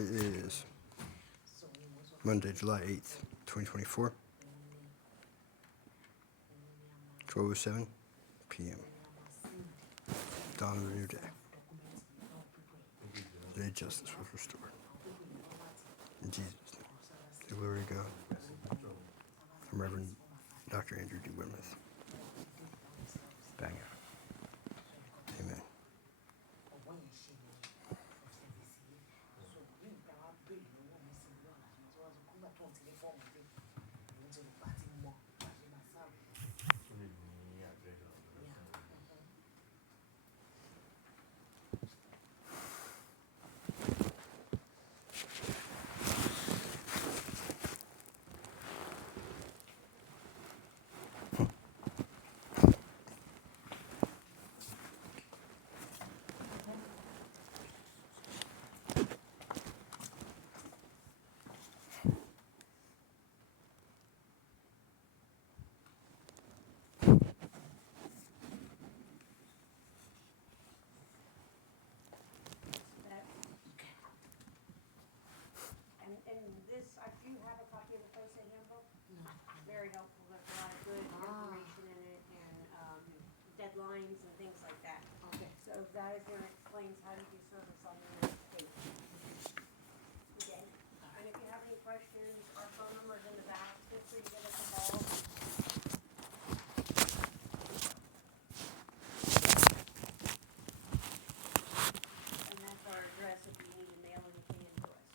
It is Monday, July 8th, 2024, 12:07 p.m. Dawn of a new day. The day justice was restored. In Jesus' name. The glory to God. From Reverend Dr. Andrew D. Whitmouth. Bang out. Amen. And this, I do have a copy of the first aid handbook. It's very helpful, there's a lot of good information in it and, deadlines and things like that. Okay. So that is where it explains how to do service on the United States. Okay, and if you have any questions, our phone number is in the back, feel free to give us a call. And that's our address if you need to mail anything in to us,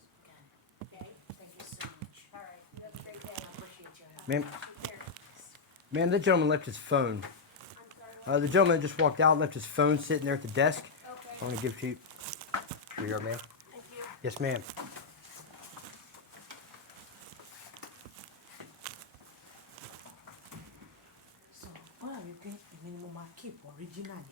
okay? Thank you so much. All right, you have a great day. I appreciate your help. Ma'am, Take care. ma'am, that gentleman left his phone. I'm sorry, what? The gentleman that just walked out left his phone sitting there at the desk. I Okay, want to give it to you. Here you are, ma'am. thank you. Yes, ma'am. So, all you think the minimum I keep originally.